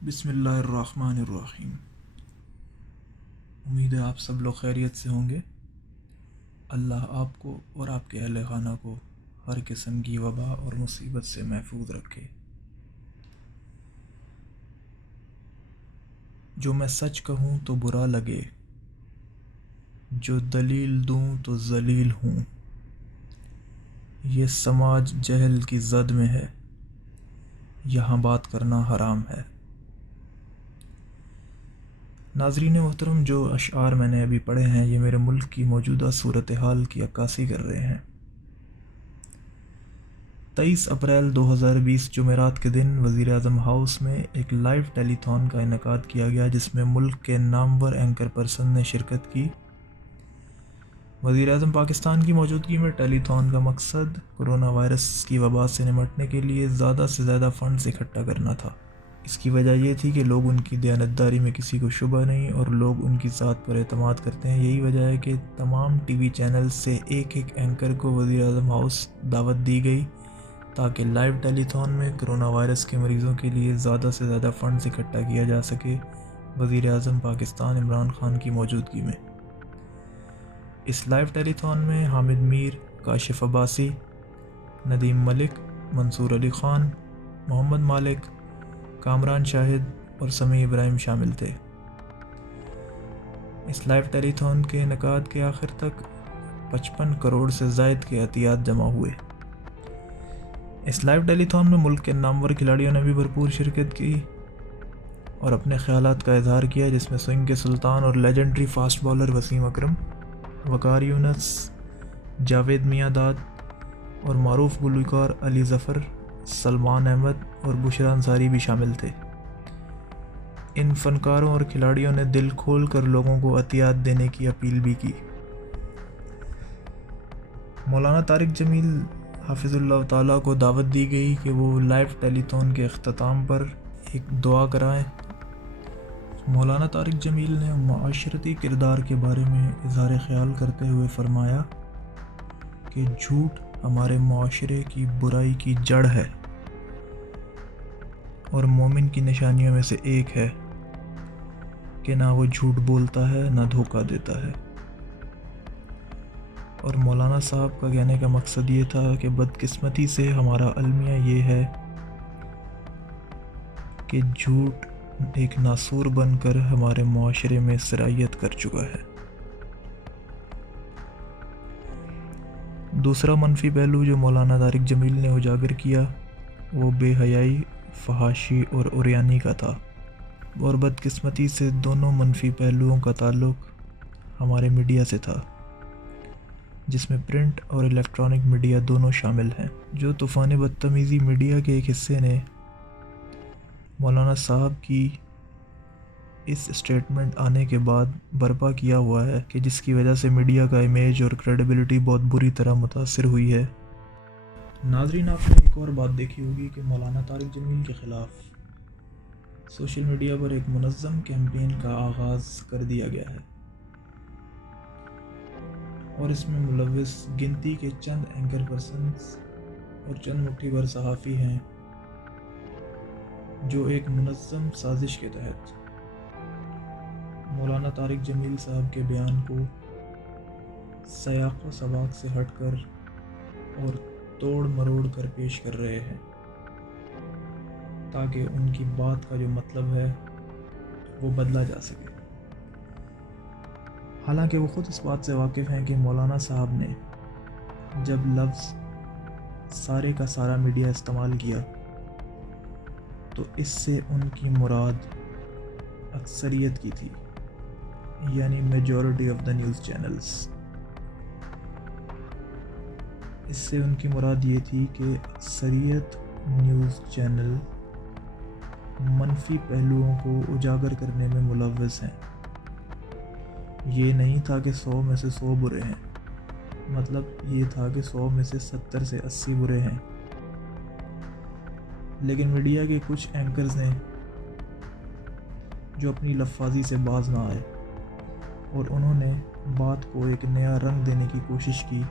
بسم اللہ الرحمن الرحیم۔ امید ہے آپ سب لوگ خیریت سے ہوں گے۔ اللہ آپ کو اور آپ کے اہل خانہ کو ہر قسم کی وبا اور مصیبت سے محفوظ رکھے۔ جو میں سچ کہوں تو برا لگے، جو دلیل دوں تو ذلیل ہوں، یہ سماج جہل کی زد میں ہے، یہاں بات کرنا حرام ہے۔ ناظرین محترم، جو اشعار میں نے ابھی پڑھے ہیں یہ میرے ملک کی موجودہ صورتحال کی عکاسی کر رہے ہیں۔ 23 اپریل 2020 جمعرات کے دن وزیر اعظم ہاؤس میں ایک لائیو ٹیلی تھون کا انعقاد کیا گیا، جس میں ملک کے نامور اینکر پرسن نے شرکت کی۔ وزیر اعظم پاکستان کی موجودگی میں ٹیلی تھون کا مقصد کرونا وائرس کی وبا سے نمٹنے کے لیے زیادہ سے زیادہ فنڈز اکٹھا کرنا تھا۔ اس کی وجہ یہ تھی کہ لوگ ان کی دیانتداری میں کسی کو شبہ نہیں اور لوگ ان کی ذات پر اعتماد کرتے ہیں۔ یہی وجہ ہے کہ تمام ٹی وی چینلز سے ایک اینکر کو وزیر اعظم ہاؤس دعوت دی گئی تاکہ لائیو ٹیلی تھون میں کرونا وائرس کے مریضوں کے لیے زیادہ سے زیادہ فنڈز اکٹھا کیا جا سکے، وزیر اعظم پاکستان عمران خان کی موجودگی میں۔ اس لائیو ٹیلی تھون میں حامد میر، کاشف عباسی، ندیم ملک، منصور علی خان، محمد مالک، کامران شاہد اور سمیع ابراہیم شامل تھے۔ اس لائیو ٹیلی تھون کے انعقاد کے آخر تک 55 کروڑ سے زائد کے عطیات جمع ہوئے۔ اس لائیو ٹیلی تھون میں ملک کے نامور کھلاڑیوں نے بھی بھرپور شرکت کی اور اپنے خیالات کا اظہار کیا، جس میں سوئنگ کے سلطان اور لیجنڈری فاسٹ بالر وسیم اکرم، وقار یونس، جاوید میاں داد اور معروف گلوکار علی ظفر، سلمان احمد اور بشرا انصاری بھی شامل تھے۔ ان فنکاروں اور کھلاڑیوں نے دل کھول کر لوگوں کو عطیات دینے کی اپیل بھی کی۔ مولانا طارق جمیل حافظ اللہ تعالیٰ کو دعوت دی گئی کہ وہ لائیو ٹیلی تھون کے اختتام پر ایک دعا کرائیں۔ مولانا طارق جمیل نے معاشرتی کردار کے بارے میں اظہار خیال کرتے ہوئے فرمایا کہ جھوٹ ہمارے معاشرے کی برائی کی جڑ ہے اور مومن کی نشانیوں میں سے ایک ہے کہ نہ وہ جھوٹ بولتا ہے نہ دھوکہ دیتا ہے۔ اور مولانا صاحب کا کہنے کا مقصد یہ تھا کہ بدقسمتی سے ہمارا المیہ یہ ہے کہ جھوٹ ایک ناسور بن کر ہمارے معاشرے میں سرایت کر چکا ہے۔ دوسرا منفی پہلو جو مولانا طارق جمیل نے اجاگر کیا وہ بے حیائی، فحاشی اور عریانی کا تھا، اور بدقسمتی سے دونوں منفی پہلوؤں کا تعلق ہمارے میڈیا سے تھا، جس میں پرنٹ اور الیکٹرانک میڈیا دونوں شامل ہیں۔ جو طوفان بدتمیزی میڈیا کے ایک حصے نے مولانا صاحب کی اس اسٹیٹمنٹ آنے کے بعد برپا کیا ہوا ہے کہ جس کی وجہ سے میڈیا کا امیج اور کریڈیبلٹی بہت بری طرح متاثر ہوئی ہے۔ ناظرین، آپ نے ایک اور بات دیکھی ہوگی کہ مولانا طارق جمیل کے خلاف سوشل میڈیا پر ایک منظم کیمپین کا آغاز کر دیا گیا ہے، اور اس میں ملوث گنتی کے چند اینکر پرسنز اور چند مٹھی بھر صحافی ہیں جو ایک منظم سازش کے تحت مولانا طارق جمیل صاحب کے بیان کو سیاق و سباق سے ہٹ کر اور توڑ مروڑ کر پیش کر رہے ہیں تاکہ ان کی بات کا جو مطلب ہے وہ بدلا جا سکے۔ حالانکہ وہ خود اس بات سے واقف ہیں کہ مولانا صاحب نے جب لفظ سارے کا سارا میڈیا استعمال کیا تو اس سے ان کی مراد اکثریت کی تھی، یعنی majority of the news channels. اس سے ان کی مراد یہ تھی کہ اکثریت نیوز چینل منفی پہلوؤں کو اجاگر کرنے میں ملوث ہیں۔ یہ نہیں تھا کہ 100 میں سے 100 برے ہیں، مطلب یہ تھا کہ 100 میں سے 70 سے 80 برے ہیں۔ لیکن میڈیا کے کچھ اینکرز نے جو اپنی لفاظی سے باز نہ آئے اور انہوں نے بات کو ایک نیا رنگ دینے کی کوشش کی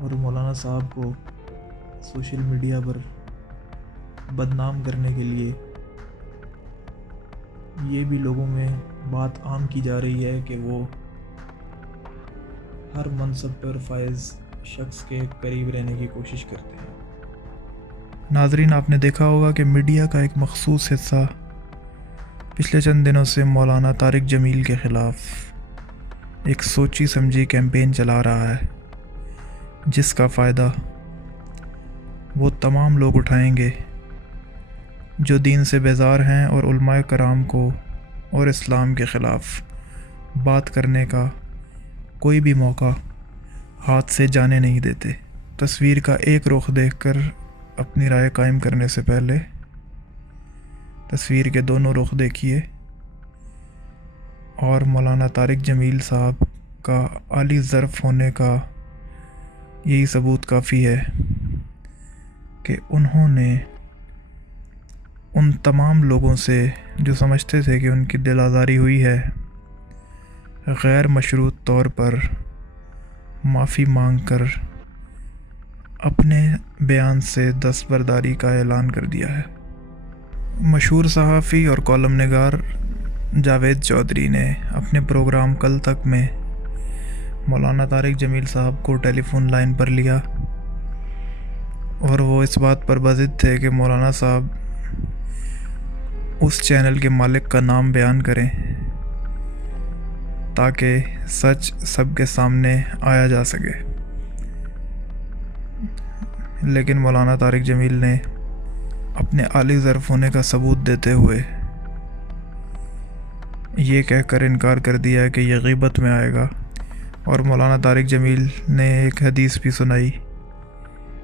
اور مولانا صاحب کو سوشل میڈیا پر بدنام کرنے کے لیے یہ بھی لوگوں میں بات عام کی جا رہی ہے کہ وہ ہر منصب پر فائز شخص کے قریب رہنے کی کوشش کرتے ہیں۔ ناظرین، آپ نے دیکھا ہوگا کہ میڈیا کا ایک مخصوص حصہ پچھلے چند دنوں سے مولانا طارق جمیل کے خلاف ایک سوچی سمجھی کیمپین چلا رہا ہے، جس کا فائدہ وہ تمام لوگ اٹھائیں گے جو دین سے بیزار ہیں اور علماء کرام کو اور اسلام کے خلاف بات کرنے کا کوئی بھی موقع ہاتھ سے جانے نہیں دیتے۔ تصویر کا ایک رخ دیکھ کر اپنی رائے قائم کرنے سے پہلے تصویر کے دونوں رخ دیکھیے، اور مولانا طارق جمیل صاحب کا عالی ظرف ہونے کا یہی ثبوت کافی ہے کہ انہوں نے ان تمام لوگوں سے جو سمجھتے تھے کہ ان کی دل آزاری ہوئی ہے، غیر مشروط طور پر معافی مانگ کر اپنے بیان سے دستبرداری کا اعلان کر دیا ہے۔ مشہور صحافی اور کالم نگار جاوید چودھری نے اپنے پروگرام کل تک میں مولانا طارق جمیل صاحب کو ٹیلی فون لائن پر لیا، اور وہ اس بات پر بضد تھے کہ مولانا صاحب اس چینل کے مالک کا نام بیان کریں تاکہ سچ سب کے سامنے آیا جا سکے، لیکن مولانا طارق جمیل نے اپنے عالی ظرف ہونے کا ثبوت دیتے ہوئے یہ کہہ کر انکار کر دیا کہ یہ غیبت میں آئے گا، اور مولانا طارق جمیل نے ایک حدیث بھی سنائی۔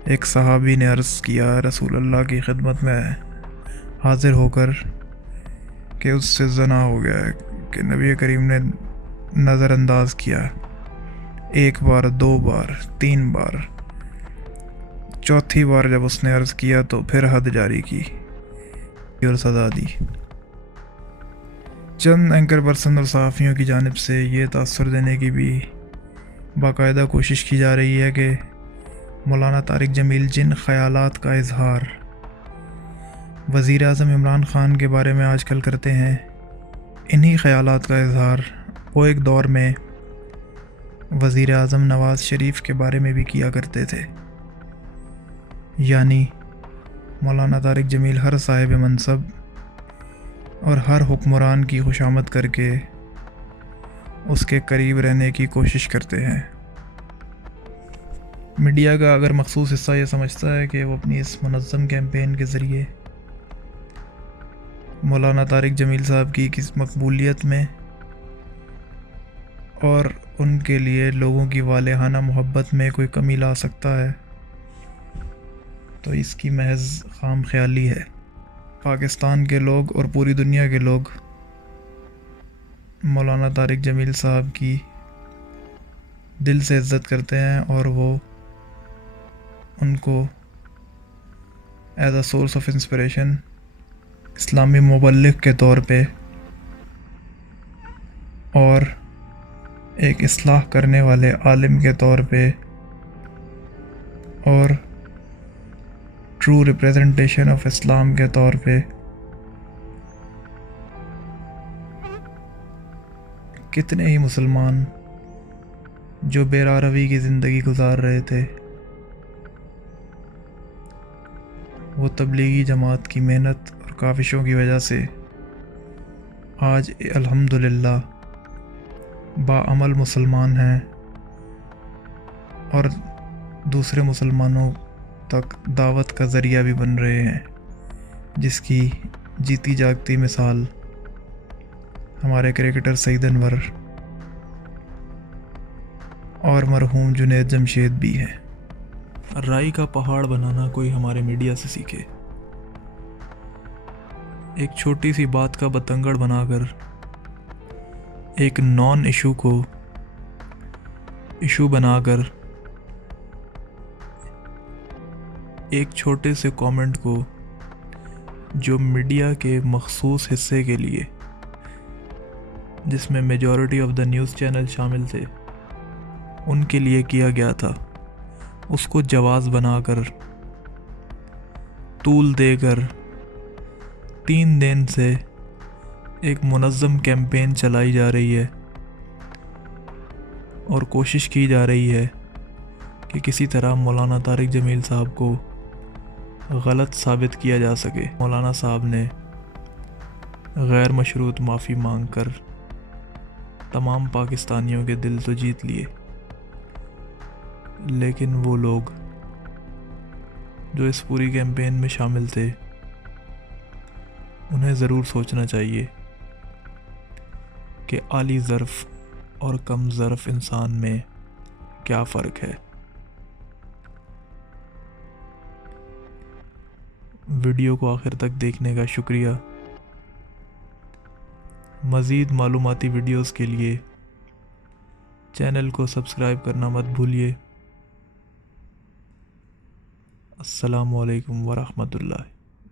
ایک صحابی نے عرض کیا رسول اللہ کی خدمت میں حاضر ہو کر کہ اس سے زنا ہو گیا ہے، کہ نبی کریم نے نظر انداز کیا، ایک بار، دو بار، تین بار، چوتھی بار جب اس نے عرض کیا تو پھر حد جاری کی اور سزا دی۔ چند اینکر پرسن اور صحافیوں کی جانب سے یہ تاثر دینے کی بھی باقاعدہ کوشش کی جا رہی ہے کہ مولانا طارق جمیل جن خیالات کا اظہار وزیر اعظم عمران خان کے بارے میں آج کل کرتے ہیں، انہی خیالات کا اظہار وہ ایک دور میں وزیر اعظم نواز شریف کے بارے میں بھی کیا کرتے تھے۔ یعنی مولانا طارق جمیل ہر صاحب منصب اور ہر حکمران کی خوشامد کر کے اس کے قریب رہنے کی کوشش کرتے ہیں۔ میڈیا کا اگر مخصوص حصہ یہ سمجھتا ہے کہ وہ اپنی اس منظم کیمپین کے ذریعے مولانا طارق جمیل صاحب کی کس مقبولیت میں اور ان کے لیے لوگوں کی والہانہ محبت میں کوئی کمی لا سکتا ہے، تو اس کی محض خام خیالی ہے۔ پاکستان کے لوگ اور پوری دنیا کے لوگ مولانا طارق جمیل صاحب کی دل سے عزت کرتے ہیں، اور وہ ان کو as a source of inspiration, اسلامی مبلغ کے طور پہ اور ایک اصلاح کرنے والے عالم کے طور پہ اور ٹرو ریپریزنٹیشن آف اسلام کے طور پہ کتنے ہی مسلمان جو بے راہ روی کی زندگی گزار رہے تھے، وہ تبلیغی جماعت کی محنت اور کاوشوں کی وجہ سے آج الحمدللہ باعمل مسلمان ہیں اور دوسرے مسلمانوں تک دعوت کا ذریعہ بھی بن رہے ہیں، جس کی جیتی جاگتی مثال ہمارے کرکٹر سعید انور اور مرحوم جنید جمشید بھی ہے۔ رائی کا پہاڑ بنانا کوئی ہمارے میڈیا سے سیکھے۔ ایک چھوٹی سی بات کا بتنگڑ بنا کر ایک نان ایشو کو ایشو بنا کر ایک چھوٹے سے کامنٹ کو جو میڈیا کے مخصوص حصے کے لیے، جس میں majority of the news channel شامل تھے، ان کے لیے کیا گیا تھا، اس کو جواز بنا کر طول دے کر 3 دن سے ایک منظم کیمپین چلائی جا رہی ہے اور کوشش کی جا رہی ہے کہ کسی طرح مولانا طارق جمیل صاحب کو غلط ثابت کیا جا سکے۔ مولانا صاحب نے غیر مشروط معافی مانگ کر تمام پاکستانیوں کے دل تو جیت لیے، لیکن وہ لوگ جو اس پوری کیمپین میں شامل تھے انہیں ضرور سوچنا چاہیے کہ عالی ظرف اور کم ظرف انسان میں کیا فرق ہے۔ ویڈیو کو آخر تک دیکھنے کا شکریہ۔ مزید معلوماتی ویڈیوز کے لیے چینل کو سبسکرائب کرنا مت بھولیے۔ السلام علیکم ورحمۃ اللہ۔